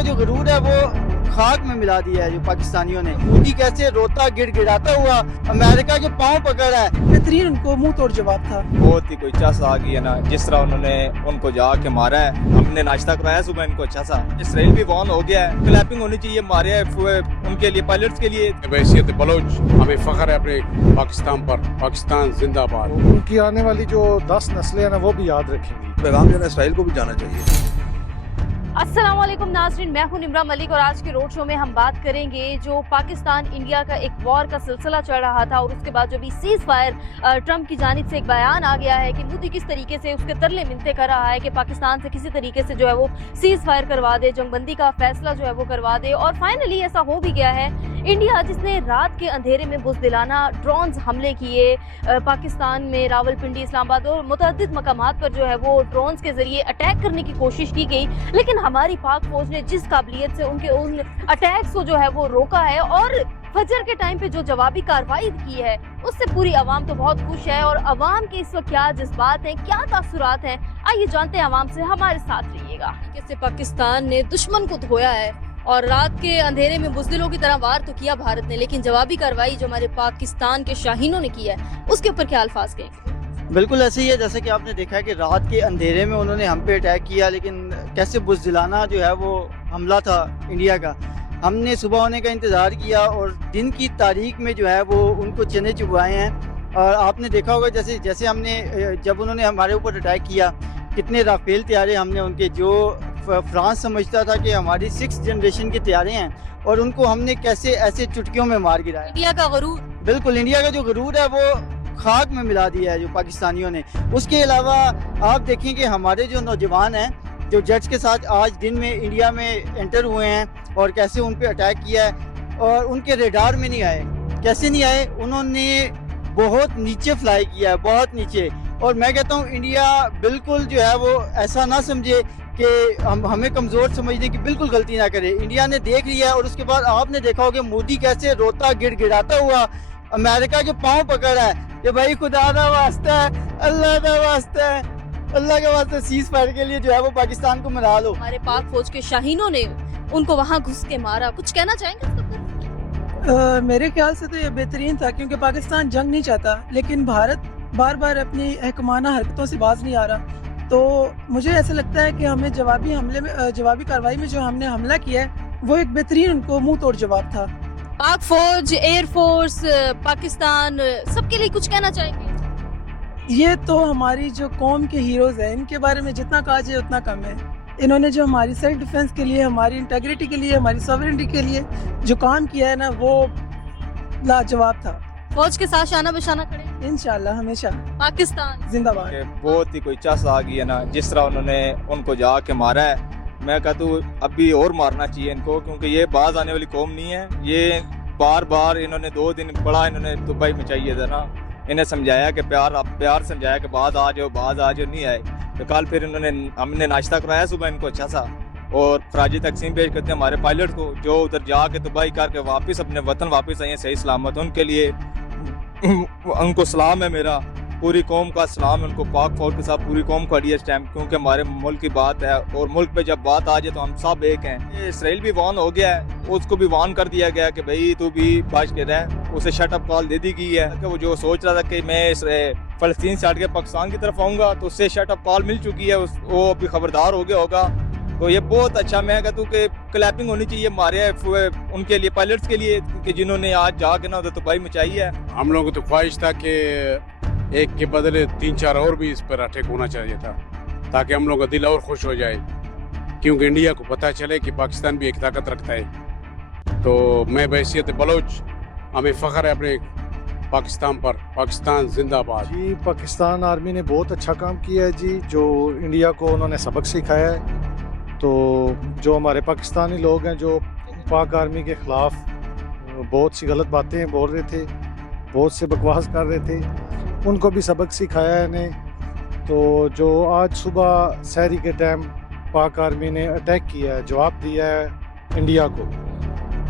का जो गरूर है वो खाक में मिला दिया है जो पाकिस्तानियों ने। मोदी कैसे रोता गिड़गिड़ाता हुआ अमेरिका के पांव पकड़ है। बेहतरीन उनको मुंह तोड़ जवाब था। बहुत ही कोई चस आ गई है ना, जिस तरह उन्होंने उनको जाके मारा है। हमने नाश्ता कराया सुबह इनको अच्छा सा। इसराइल भी वार्न हो गया है, क्लैपिंग होनी चाहिए मारे उनके लिए, पायलट्स के लिए। हैसियत बलोच हमें फख्र है अपने पाकिस्तान पर। पाकिस्तान जिंदाबाद। उनकी आने वाली जो 10 नस्लें हैं ना वो भी याद रखेंगी। पैगाम जो है इसराइल को भी जाना चाहिए। अस्सलाम वालेकुम नाज़रीन, मैं हूं निम्रा मलिक और आज के रोड शो में हम बात करेंगे जो पाकिस्तान इंडिया का एक वॉर का सिलसिला चल रहा था और उसके बाद जो भी सीज फायर ट्रंप की जानिब से एक बयान आ गया है कि मोदी किस तरीके से उसके तरले मिनते कर रहा है कि पाकिस्तान से किसी तरीके से जो है वो सीज फायर करवा दे, जंगबंदी का फैसला जो है वो करवा दे। और फाइनली ऐसा हो भी गया है। इंडिया जिसने रात के अंधेरे में बुज़दिलाना ड्रोन्स हमले किए पाकिस्तान में, रावलपिंडी, इस्लामाबाद और मुतअद्दिद मकामात पर जो है वो ड्रोन्स के जरिए अटैक करने की कोशिश की गई, लेकिन हमारी पाक फौज ने जिस काबिलियत से उनके उन अटैक्स को जो है वो रोका है और फजर के टाइम पे जो जवाबी कार्रवाई की है उससे पूरी आवाम तो बहुत खुश है। और आवाम के इस वक्त क्या जज्बात हैं, क्या तासुरात हैं, आइए जानते हैं आवाम से, हमारे साथ रहिएगा। कैसे पाकिस्तान ने दुश्मन को धोया है और रात के अंधेरे में बुज़दिलों की तरह वार तो किया भारत ने, लेकिन जवाबी कार्रवाई जो हमारे पाकिस्तान के शाहीनों ने की है उसके ऊपर क्या अल्फाज कहेंगे? बिल्कुल ऐसे ही है जैसे कि आपने देखा है कि रात के अंधेरे में उन्होंने हम पे अटैक किया, लेकिन कैसे बुज़दिलाना जो है वो हमला था इंडिया का। हमने सुबह होने का इंतज़ार किया और दिन की तारीख में जो है वो उनको चने चुभवाए हैं। और आपने देखा होगा जैसे हमने जब उन्होंने हमारे ऊपर अटैक किया, कितने राफेल तैयारे हमने उनके, जो फ्रांस समझता था कि हमारी 6th जनरेशन के तैयारे हैं, और उनको हमने कैसे ऐसे चुटकियों में मार गिराया। इंडिया का गरूर, बिल्कुल इंडिया का जो गरूर है वो खाक में मिला दिया है जो पाकिस्तानियों ने। उसके अलावा आप देखें कि हमारे जो नौजवान हैं जो जेट्स के साथ आज दिन में इंडिया में एंटर हुए हैं और कैसे उन पे अटैक किया है और उनके रेडार में नहीं आए। कैसे नहीं आए? उन्होंने बहुत नीचे फ्लाई किया है, बहुत नीचे। और मैं कहता हूँ इंडिया बिल्कुल जो है वो ऐसा ना समझे कि हमें कमज़ोर समझने की बिल्कुल गलती ना करे। इंडिया ने देख लिया है। और उसके बाद आपने देखा होगा मोदी कैसे रोता गिड़गिड़ाता हुआ अमेरिका के पांव पकड़ है कि भाई खुदा का वास्ता है, अल्लाह का वास्ता है, अल्लाह के वास्ते सीज फायर के लिए जो है वो पाकिस्तान को मना लो। हमारे पाक फौज के शाहीनों ने उनको वहां घुस के मारा, कुछ कहना चाहेंगे इसके ऊपर? मेरे ख्याल से तो ये बेहतरीन था क्योंकि पाकिस्तान जंग नहीं चाहता, लेकिन भारत बार बार अपनी हकमाना हरकतों से बाज नहीं आ रहा। तो मुझे ऐसा लगता है कि हमें जवाबी कार्रवाई में जो हमने हमला किया है वो एक बेहतरीन उनको मुंह तोड़ जवाब था। पाक फौज, एयरफोर्स, पाकिस्तान, सबके लिए कुछ कहना चाहेंगे? ये तो हमारी जो कौम के हीरोज हैं, इनके बारे में जितना कहा जाए उतना कम है। इन्होंने जो हमारी सेल्फ डिफेंस के लिए, हमारी इंटेग्रिटी के लिए, हमारी सॉवरेनिटी के लिए जो काम किया है ना वो लाजवाब था। फौज के साथ शाना बशाना खड़े इंशाल्लाह हमेशा। पाकिस्तान जिंदाबाद। बहुत ही कोई चस आ गई है ना, जिस तरह उन्होंने उनको जाके मारा है। मैं कहता हूँ अभी और मारना चाहिए इनको, क्योंकि ये बाज आने वाली कौम नहीं है। ये बार बार इन्होंने 2 दिन बड़ा इन्होंने दुबई में चाहिए था ना, इन्हें समझाया कि प्यार समझाया कि बाज आ जाओ, नहीं आए। तो कल फिर हमने नाश्ता कराया सुबह इनको अच्छा सा और खराजी तकसीम पेश करते हैं हमारे पायलट को जो उधर जाके दुबई करके वापस अपने वतन वापस आए हैं सही सलामत। उनके लिए उनको सलाम है, मेरा पूरी कौम का सलाम है उनको। पाक फौज के साथ पूरी कौम खड़ी है इस टाइम, क्योंकि हमारे मुल्क की बात है और मुल्क पे जब बात आ जाए तो हम सब एक हैं। इसराइल भी वार्न हो गया है, उसको भी वार्न कर दिया गया कि भाई तू भी बच के रह। उसे शट अप कॉल दे दी गई है कि वो जो सोच रहा था कि मैं इस फलस्तीन से हट के पाकिस्तान की तरफ आऊँगा तो उससे शट अप कॉल मिल चुकी है, वो अभी खबरदार हो गया होगा। तो ये बहुत अच्छा, मैं कहता हूँ कि क्लैपिंग होनी चाहिए हमारे उनके लिए, पायलट्स के लिए, कि जिन्होंने आज जाके ना उधर तबाही मचाई है। हम लोगों को तो ख्वाहिश था कि एक के बदले 3-4 और भी इस पर अटैक होना चाहिए था, ताकि हम लोगों का दिल और खुश हो जाए, क्योंकि इंडिया को पता चले कि पाकिस्तान भी एक ताकत रखता है। तो मैं बहैसियत बलोच हमें फख्र है अपने पाकिस्तान पर। पाकिस्तान जिंदाबाद। जी, पाकिस्तान आर्मी ने बहुत अच्छा काम किया है जी, जो इंडिया को उन्होंने सबक सिखाया है। तो जो हमारे पाकिस्तानी लोग हैं जो पाक आर्मी के ख़िलाफ़ बहुत सी गलत बातें बोल रहे थे, बहुत से बकवास कर रहे थे, उनको भी सबक सिखाया है इन्हें। तो जो आज सुबह सहरी के टाइम पाक आर्मी ने अटैक किया है, जवाब दिया है इंडिया को,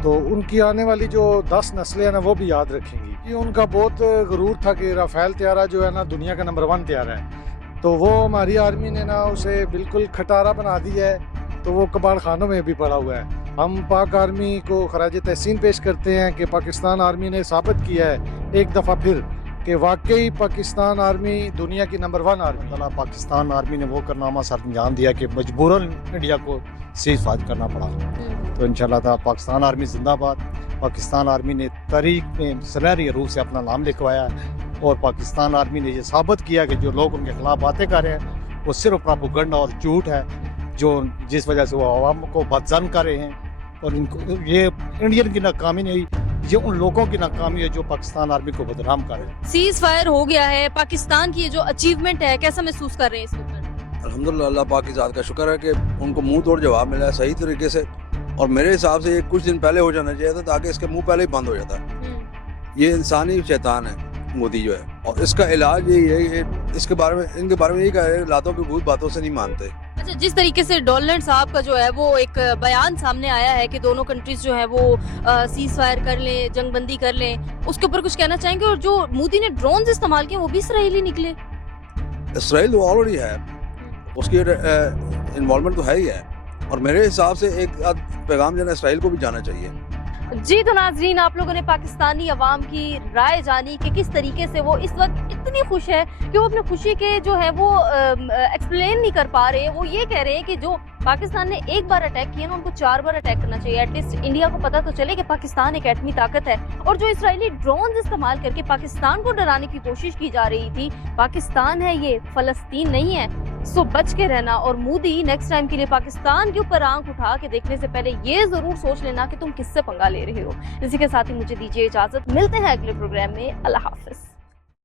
तो उनकी आने वाली जो 10 नस्लें हैं ना वो भी याद रखेंगी। कि उनका बहुत गरूर था कि राफेल तैयारा जो है ना दुनिया का नंबर 1 तैयारा है, तो वो हमारी आर्मी ने ना उसे बिल्कुल खटारा बना दिया है तो वो कबाड़ खानों में भी पड़ा हुआ है। हम पाक आर्मी को खराज तहसीन पेश करते हैं कि पाकिस्तान आर्मी ने साबित किया है एक दफ़ा फिर कि वाकई पाकिस्तान आर्मी दुनिया की नंबर 1 आर्मी। अल्लाह पाकिस्तान आर्मी ने वो कारनामा सर अंजाम दिया कि मजबूरन इंडिया को सीज फायर करना पड़ा। तो इंशाल्लाह ताला पाकिस्तान आर्मी जिंदाबाद। पाकिस्तान आर्मी ने तारीख में सुनहरी रूप से अपना नाम लिखवाया है और पाकिस्तान आर्मी ने ये साबित किया कि जो लोग उनके खिलाफ बातें कर रहे हैं वो सिर्फ प्रोपेगेंडा और झूठ है, जो जिस वजह से वो आवाम को बदजन कर रहे हैं। और इनको ये इंडियन की नाकामी नहीं, ये उन लोगों की नाकामी है जो पाकिस्तान आर्मी को बदनाम कर रहे हैं। सीज फायर हो गया है, पाकिस्तान की ये जो अचीवमेंट है, कैसा महसूस कर रहे हैं इसके ऊपर? अल्हम्दुलिल्लाह, अल्लाह पाक की ज़ात का शुक्र है कि उनको मुंह तोड़ जवाब मिला है सही तरीके से। और मेरे हिसाब से ये कुछ दिन पहले हो जाना चाहिए था ताकि इसके मुंह पहले ही बंद हो जाता। ये इंसानी शैतान है मोदी जो है, और इसका इलाज यही है कि इसके बारे में इनके बारे में यही कहा है, लातों की भूत बातों से नहीं मानते। अच्छा, जिस तरीके से डोनाल्ड साहब का जो है वो एक बयान सामने आया है कि दोनों कंट्रीज जो है वो सीज फायर कर लें, जंगबंदी कर लें, उसके ऊपर कुछ कहना चाहेंगे? और जो मोदी ने ड्रोन्स इस्तेमाल किए वो भी इसराइली निकले। इसराइल तो ऑलरेडी है, उसकी इन्वॉल्वमेंट तो है ही है, और मेरे हिसाब से एक पैगाम जो है इसराइल को भी जाना चाहिए। जी तो नाजरीन, आप लोगों ने पाकिस्तानी अवाम की राय जानी कि किस तरीके से वो इस वक्त इतनी खुश है कि वो अपनी खुशी के जो है वो एक्सप्लेन नहीं कर पा रहे। वो ये कह रहे हैं कि जो पाकिस्तान ने एक बार अटैक किया ना, उनको 4 बार अटैक करना चाहिए। एटलीस्ट इंडिया को पता तो चले कि पाकिस्तान एक एटमी ताकत है। और जो इसराइली ड्रोन इस्तेमाल करके पाकिस्तान को डराने की कोशिश की जा रही थी, पाकिस्तान है ये, फलस्तीन नहीं है। सो बच के रहना। और मोदी नेक्स्ट टाइम के लिए पाकिस्तान के ऊपर आंख उठा के देखने से पहले ये जरूर सोच लेना कि तुम किससे पंगा ले रहे हो। इसी के साथ ही मुझे दीजिए इजाजत, मिलते हैं अगले प्रोग्राम में। अल्लाह हाफिज।